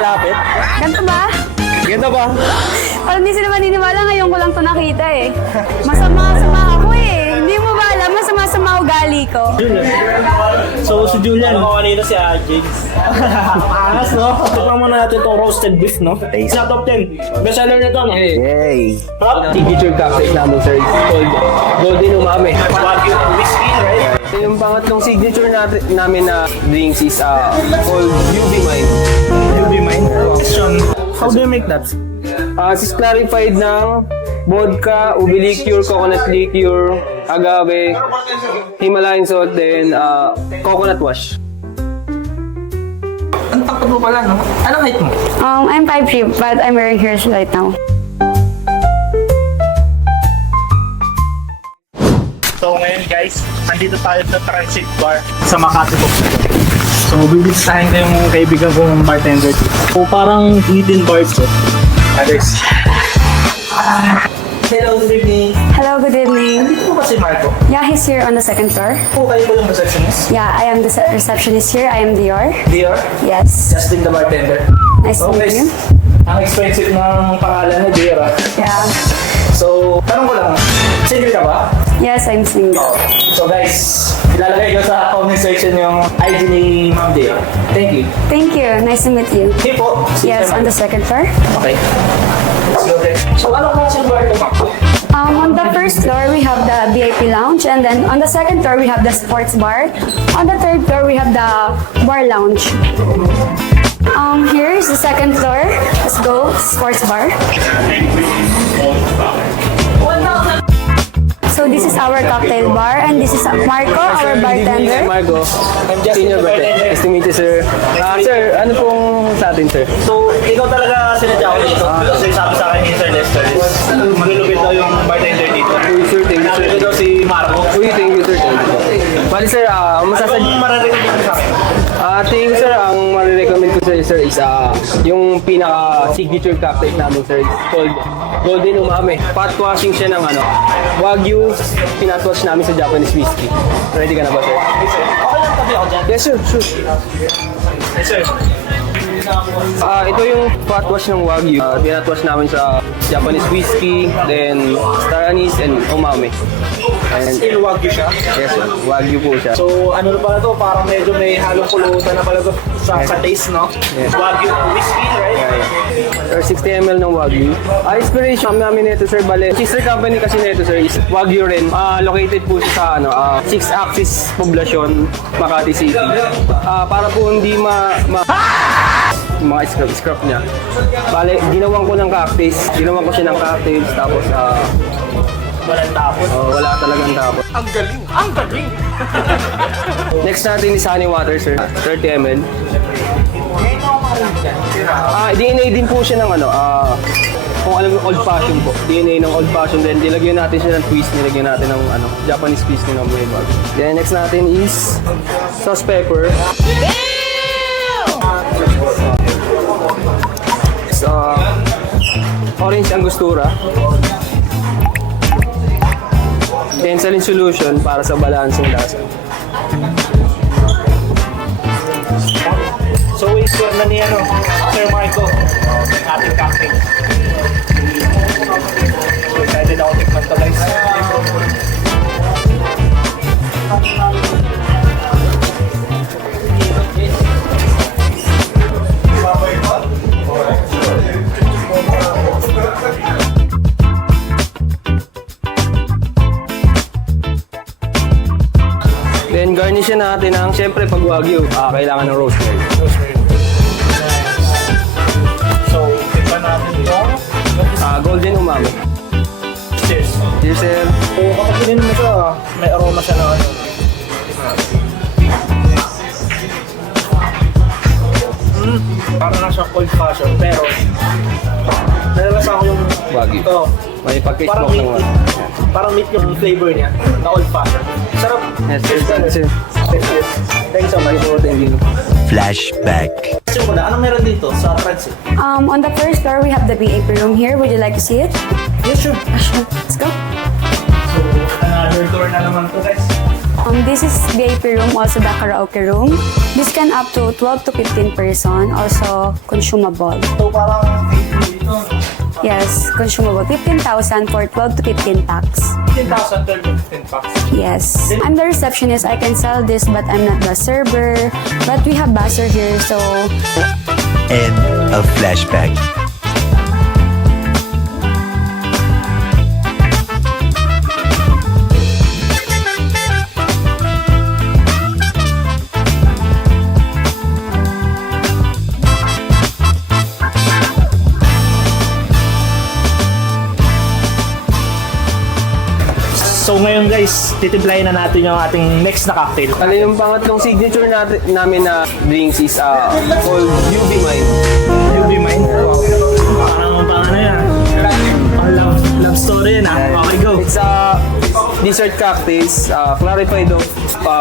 kalapit? Ganito ba? Ganda ba? Parang hindi sila maniniwala, ngayon ko lang ito nakita eh. Masama-sama ako eh. Hindi mo ba alam, masama-sama ugali ko. So, si Julian. Ako kanina si James. Angas, no? Tikman muna natin itong roasted beef, no? Sa top 10. Best seller nito, no? Yay! Top Signature cocktail namin, sir, is called Golden Umami. Wagyu whiskey, right? So, yung pangatlong signature namin na drinks is called UB Mine. You be mine. Question. How do you make that? This is clarified ng vodka, ubi liqueur, coconut liqueur, agave, Himalayan salt, then coconut wash. Ang takot mo pala, no? Anong height mo? I'm 5'3", but I'm wearing heels right now. So ngayon guys, andito tayo sa Transit Bar sa Makati po. So bibisitahin ko yung kaibigan kong bartender dito. So parang hidden bar to. Others. Hello, good evening. Hello, good evening. Dito ba si Marco? Yeah, he's here on the second floor. Po kayo po yung receptionist? Yeah, I am the receptionist here. I am Dior. Dior? Yes. Justin the bartender. Nice to meet you. Ang expensive ng pangalan ni Dior. Yeah. So, tanong ko lang, single ka ba? Yes, I'm single. So guys, ilalagay ko sa comment section yung IG ni Ma'am Dior. Thank you. Thank you. Nice to meet you. Hey po. Yes, on the second floor. Okay. Let's go there. So, anong klaseng bar ito, Ma'am? On the first floor, we have the VIP lounge, and then on the second floor, we have the sports bar. On the third floor, we have the bar lounge. Here is the second floor. Let's go, sports bar. So this is our cocktail bar, and this is Marco, our bartender. Marco, senior bartender. Nice to meet you, sir. Sir, ano pong sa atin, sir? So, ikaw talaga sinadya ko dito. Kasi sabi sa akin ni Sir Lester is malulupit daw yung bartender dito. Uy, sir, thank you, Sabi sir. ko daw si Marco. Uy, thank you, sir. Thank you. Bali, sir, masasadya. Anong maririnig dito sa akin? Thank you, sir. Ang marirecommend ko sa'yo, sir, is yung pinaka-signature cocktail namin, sir. It's called Golden Umami. Pot washing siya ng Wagyu. Pinatwash namin sa Japanese whiskey. Ready ka na ba, sir? Okay lang tabi ako dyan. Yes, sir. Sure. Yes, sir. Ito yung pot wash ng Wagyu. Pinatwash namin sa Japanese whiskey, then star anise, and umami. And, Still Wagyu siya. yes, sir. Wagyu po siya. So, ano na pala to? Parang medyo may halong pulutan na pala to sa taste, no? Yes. Wagyu whiskey, right? Or 60 ml ng Wagyu. Inspiration namin nito, sir, bale. Sister company kasi nito, sir, is Wagyu rin. Located po siya sa 6-axis poblasyon, Makati City. Para po hindi mga scrap niya. Bale, ginawan ko ng cocktails. Ginawan ko siya ng cocktails, tapos Walang tapos. wala talagang tapos. Ang galing! Ang galing! Next natin is honey water, sir. 30 ml. DNA din po siya ng kung alam mo, old fashion po. DNA ng old fashion. Then, nilagyan natin siya ng twist. Nilagyan natin ng Japanese twist ng may bag. Then, next natin is sauce pepper. Orange angostura. Then, saline solution para sa balancing lasa. So, wait for na ni Sir Marco. Ating cocktail. So, excited ako tikman to, guys. Then, garnishin natin ang, syempre, pag Wagyu, kailangan ng rosemary. So, tikman natin ito. Golden umami. Cheers. Cheers, sir. So, kapag inin mo siya, may aroma siya na parang na siya cold fashion, pero nalalasan ko yung Wagyu. ito. May Parang pagka-smoke ng meat, parang meat yung flavor niya na old fashion. Sarap. Yes, sir. Thank you, sir. Thanks so much. Thank you. Flashback. Question ko na, anong meron dito sa Transit? On the first floor, we have the VIP room here. Would you like to see it? Yes, sure. Sure. Let's go. So, another door na naman to, guys. This is VIP room, also the karaoke room. This can up to 12 to 15 person, also consumable. So parang 8 dito. Yes, consumable. 15,000 for 12 to 15 packs. 15,000 to 15 packs. Yes. I'm the receptionist. I can sell this, but I'm not the server. But we have buzzer here, so End of flashback. So ngayon guys, titimplahin na natin yung ating next na cocktail. Ano yung pangatlong signature namin na drinks is called UB Mine. UB Mine. Parang ano yan. Love story yan Okay, go. It's dessert cocktails, clarified of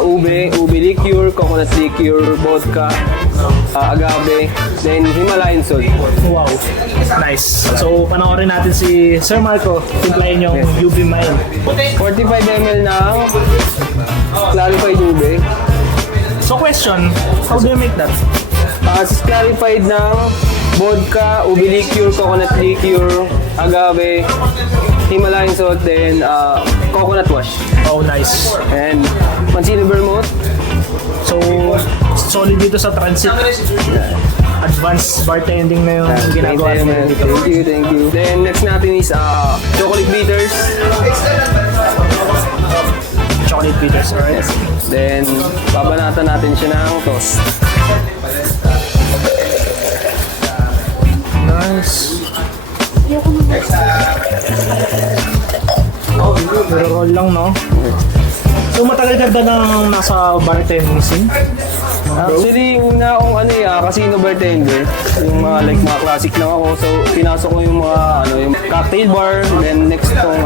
ube liqueur, coconut liqueur, vodka, agave, then Himalayan salt. Wow. Nice. So panoorin natin si Sir Marco, timplahin yung UB Mine. 45 ml ng clarified ube. So question, how do you make that? It's clarified ng vodka, ube liqueur, coconut liqueur, agave, Himalayan salt, then coconut wash. Oh, nice. And Mancini Vermouth. So, solid dito sa transit. Advanced bartending na yung ginagawa natin dito. Thank you. Then next natin is chocolate bitters. Chocolate bitters, alright? Then babanatan natin siya ng toast. Nice. Pero roll lang, no? So, matagal ka ba nang nasa bartending scene? Actually, una akong casino bartender. Yung mga classic lang ako. So, pinasok ko yung mga yung cocktail bar, then next tong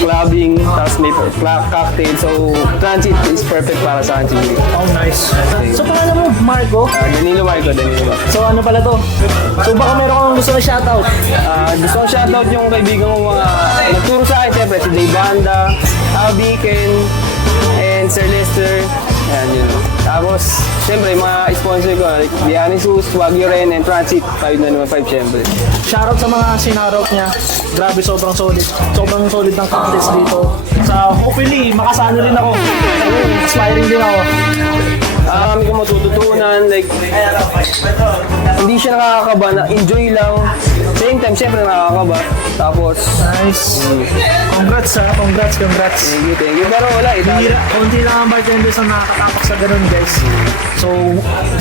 clubbing, tapos may cocktail. So, transit is perfect para sa akin. Oh, nice. So, pangalan mo, Marco? Danilo Marco. So, ano pala to? So, baka meron kang gusto na shoutout? Gusto kong shoutout yung kaibigan ko mga nagturo sa akin, siyempre, si Jay Banda, Abby, Ken, and Sir Lester. Ayan, yun. Tapos, siyempre, mga sponsor ko, like Dionysus, Wagyu Ren, and Transit 595, siyempre. Shoutout sa mga sinarok niya. Grabe, sobrang solid. Sobrang solid ng cocktails dito. Sa hopefully, makasano rin ako. Aspiring din ako. Kami ko matututunan, like, hindi siya nakakaba na enjoy lang. Same time, siyempre nakakaba. Tapos, Nice. Congrats ha. Congrats. thank you. Pero wala, Konti lang ang bartenders ang nakakatapak sa ganun, guys. So,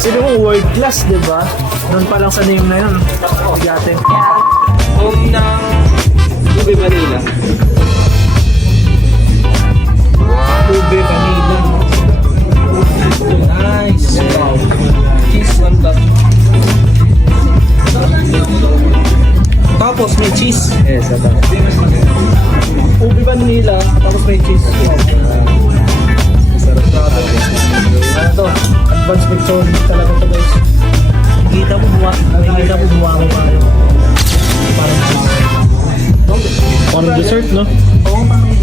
sabi mo, world class, di ba? Doon pa lang sa name na yun. Bigatin. home ng Ube Manila. Ube Manila. Nice. Wow. Cheese on top. Tapos may cheese. Yes, ito. Ube Manila. Tapos may cheese. Sarap na ito. Ano to? Advanced mixology talaga to, guys. Kita mo buwa mo pa. Parang dessert, no? Oo, parang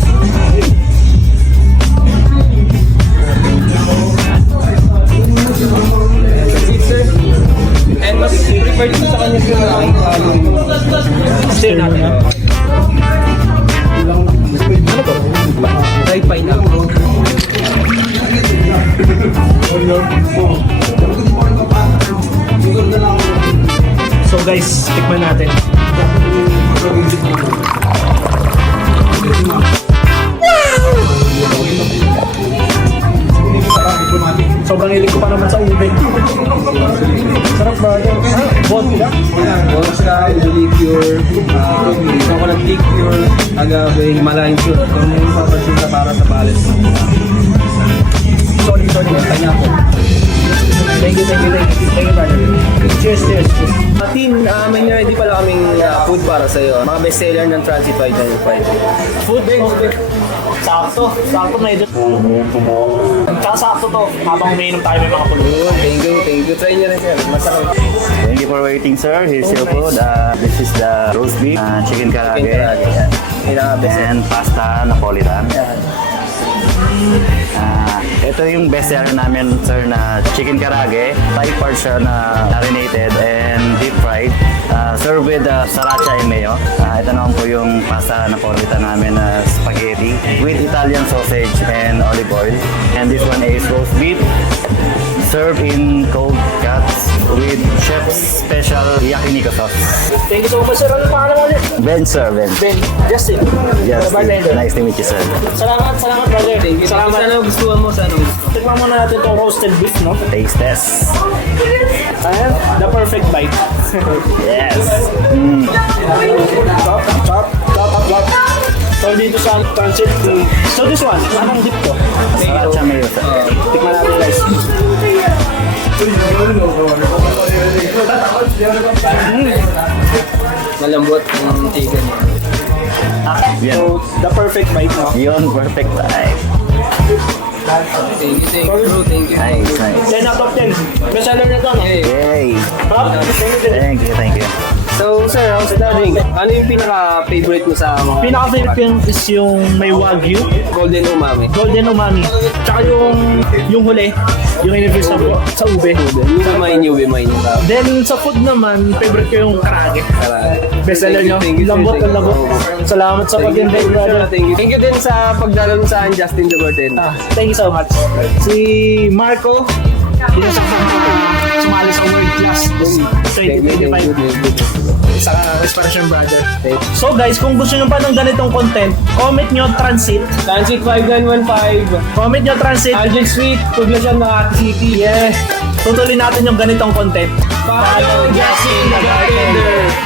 Sir. And mas preferred ko sa kanya sir na sir natin. Ano to? Dried pineapple. So guys, tikman natin. Sobrang hilig ko pa naman sa ube. Sarap ba? Vodka? Vodka, ube liqueur, coconut liqueur, agave, Himalayan salt. Kung may papansin ka para sa balance. Sorry. Pineapple. Thank you, brother. Cheers. Team, may ready pala kaming food para sa'yo. Mga bestseller ng Transit 595. Food, okay. Sakto medyo. Sakto to, habang umiinom tayo may mga pulo. Thank you. Try nyo rin sir. Masarap. Thank you for waiting, sir. Here's your food. This is the roast beef, chicken karaage, Pinaka-best. and pasta Napolitan. Ito yung best seller namin, sir, na chicken karage. Thai part siya na marinated and deep fried. Served with sriracha and mayo. Ito naman po yung pasta na paborito namin na spaghetti with Italian sausage and olive oil. And this one is roast beef. Served in cold cuts with chef's special yakiniku sauce. Thank you so much, sir. Ano pangalan mo ulit? Ben, sir, Ben. Ben. Justin. Yes, The bartender. nice to meet you, sir. Salamat, brother. Thank you. Salamat. Sana gustuhan mo, sana gusto. Tikman muna natin itong roasted beef, no? Taste test. Ayan, the perfect bite. Yes. Chop. So dito sa transit. So this one, anong dip to? Sriracha mayo, sir. Tikman natin, guys. Malambot ang chicken. Yan. So, the perfect bite, no? Yun, perfect time. Thank you, bro. Thank you. Nice, nice. 10 out of 10. Best seller na to, no? Yay. Thank you. Thank you. So, sir, how's the drink? Ano yung pinaka-favorite mo sa mga... Pinaka-favorite ko is yung may wagyu, Golden umami. golden umami, tsaka yung huli, yung in-infuse sa ube. Yung may new. Then sa food naman, favorite ko yung karage. Best seller nyo, Thank you, sir. lambot Thank ng you. lambot. Salamat sa pag-invite, brother. Thank you. Thank you din sa pagdalo mo sa akin, Justin Dubertin. Thank you so much. Si Marco, dinasaktan ko sumali sa World Class Thank you. 2025 sa Respiration Brother. Thank you. So guys, kung gusto nyo pa ng ganitong content, comment nyo Transit. Transit 5915. Comment nyo Transit. Algin Street, Poblacion, Makati City. Yeah. Tutuloy natin yung ganitong content. Follow Justin the Bartender.